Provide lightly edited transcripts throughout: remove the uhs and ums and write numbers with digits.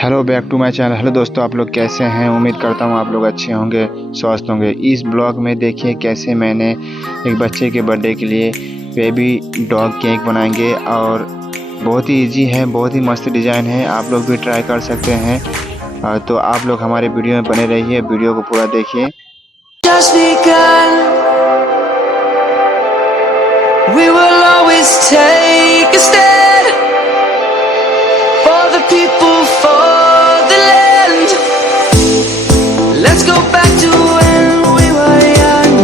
Hello back to my channel. Hello दोस्तों, आप लोग कैसे हैं? उम्मीद करता हूँ आप लोग अच्छे होंगे, स्वस्थ होंगे। इस ब्लॉग में देखिए कैसे मैंने एक बच्चे के बर्थडे के लिए बेबी डॉग केक बनाएंगे और बहुत ही इजी है, बहुत ही मस्त डिज़ाइन है। आप लोग भी ट्राई कर सकते हैं। तो आप लोग हमारे वीडियो में बने रहिए, वीडियो को पूरा देखिए। We will always take a stand for the people, for the land. Let's go back to when we were young.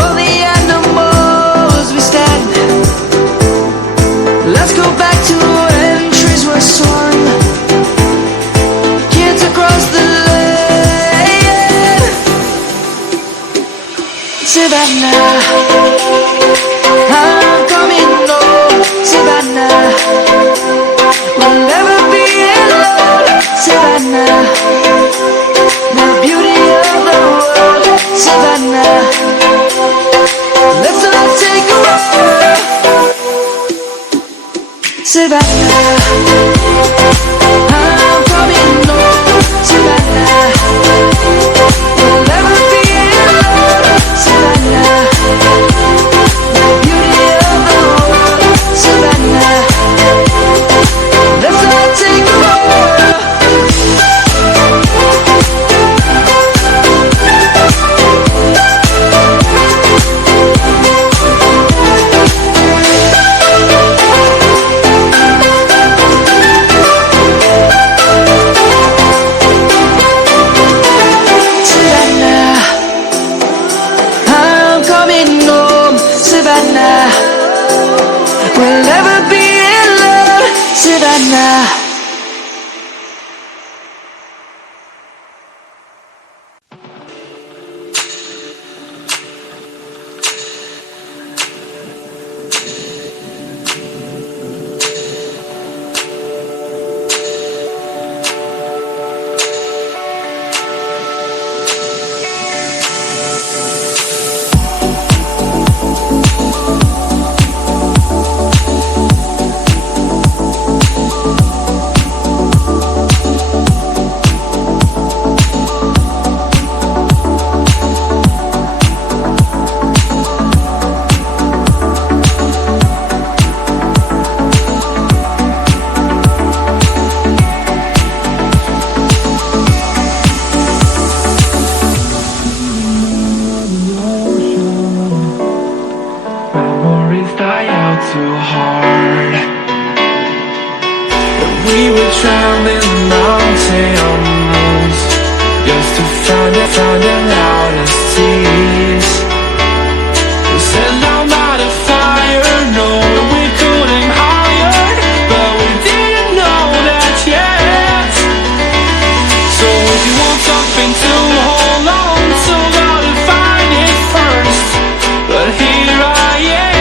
For the animals we stand. Let's go back to when trees were swung. Kids across the land. Savannah, I'm coming home, Savannah. We'll never be alone, Savannah. The beauty of the world, Savannah. Let's all take a walk, Savannah. I'm coming home, Savannah. We'll never be alone, Savannah. We'll never be alone, Savannah. Too hard. We were traveling mountains just to find the loudest seas. We set down by the fire, knowing we couldn't higher, but we didn't know that yet. So if you want something to hold on to, gotta find it first. But here I am.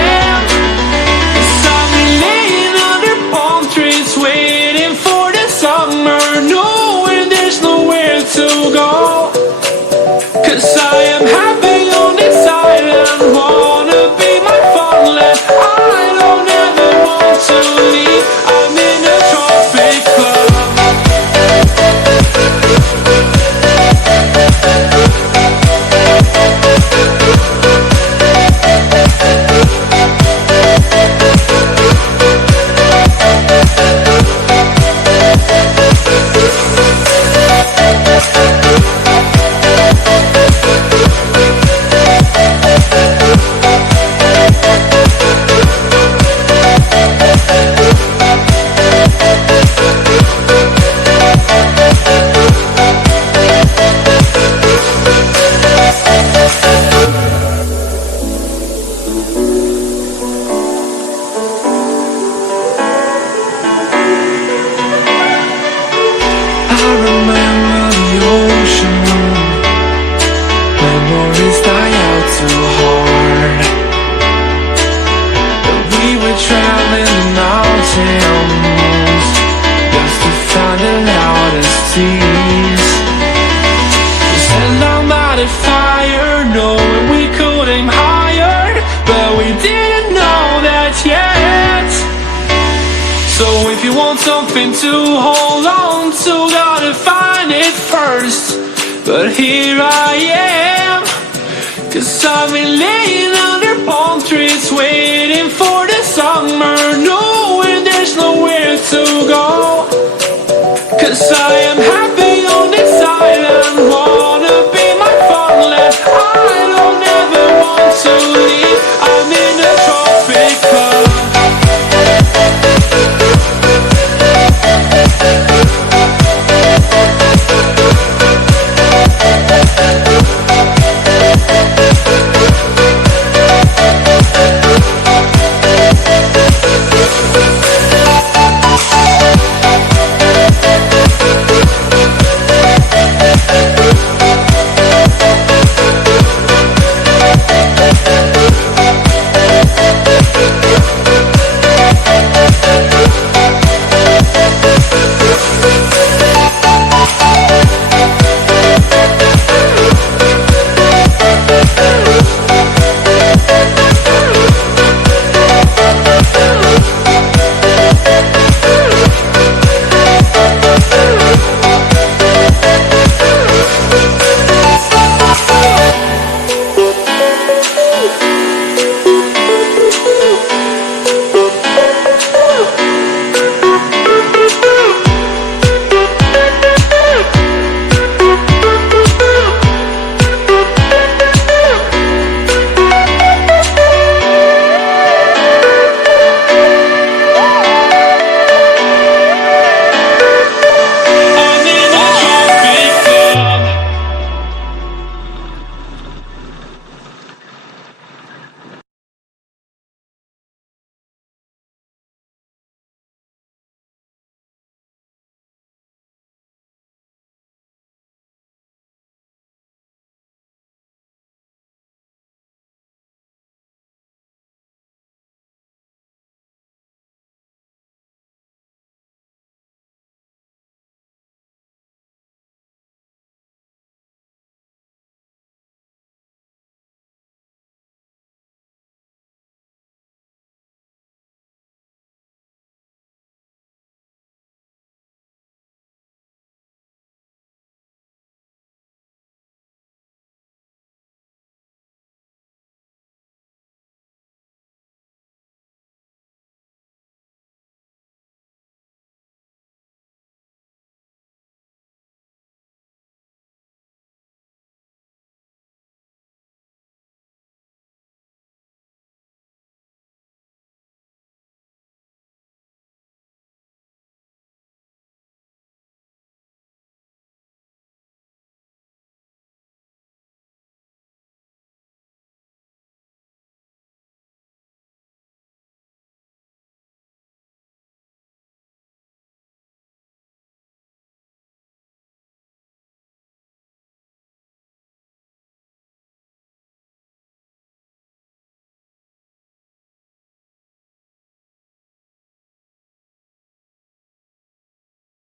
Fire, knowing we could aim higher, but we didn't know that yet. So if you want something something to hold on to, gotta find it first. But here I am, 'cause I've been laying under palm trees, waiting for the summer, knowing there's nowhere to go. 'Cause I